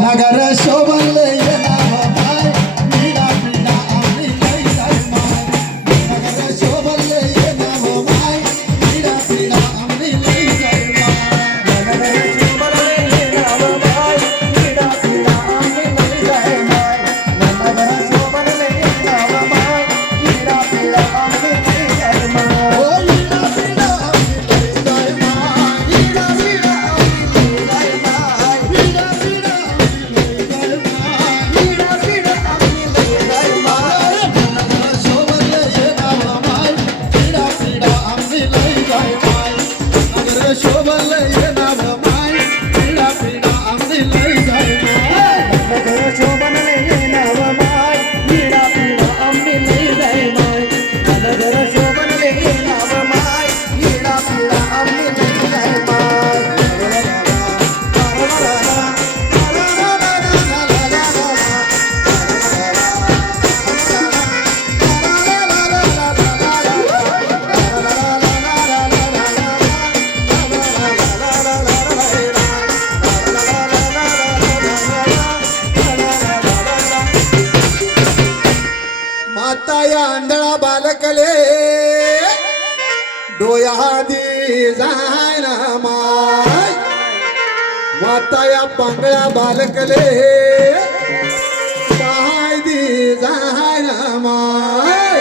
నగర శోభల్లయ్య डोयादी जायला माय. माता या पांगळ्या बालकले. काय दी जायला माय.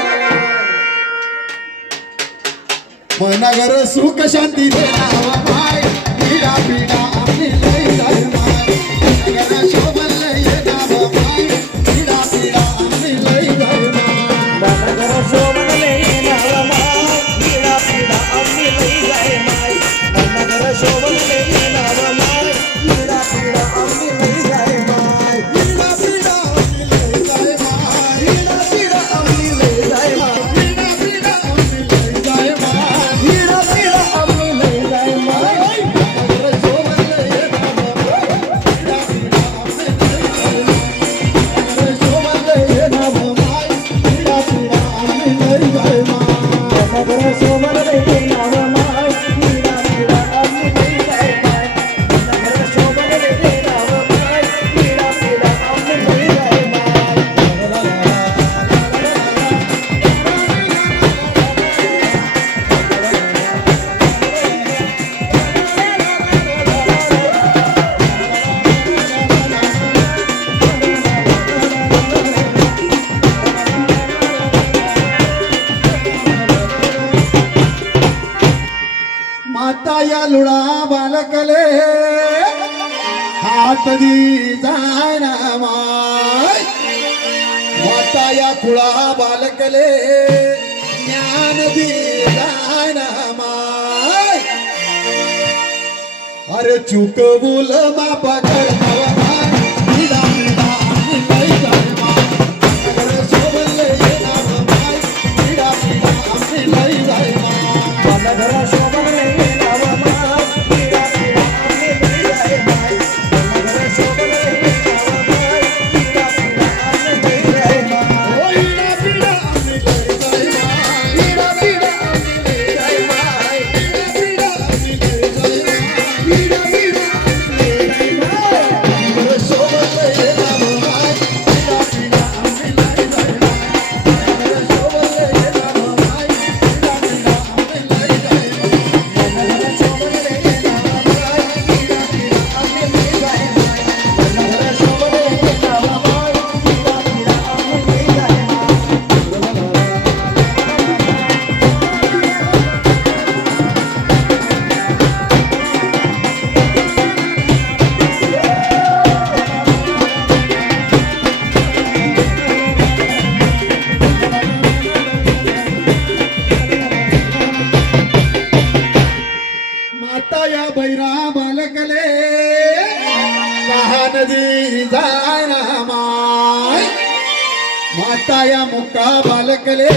सुख शांती दे माय. पिढा पिढा आपदी जाणामाय माता या कुळा बालकले ज्ञान दी अरे चुक बोल माताया मुक्का बालकले.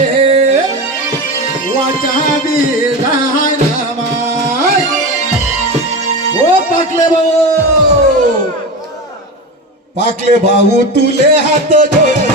वाचा माय ओ पाकले भाऊ. पाकले भाऊ तुले हात जोड.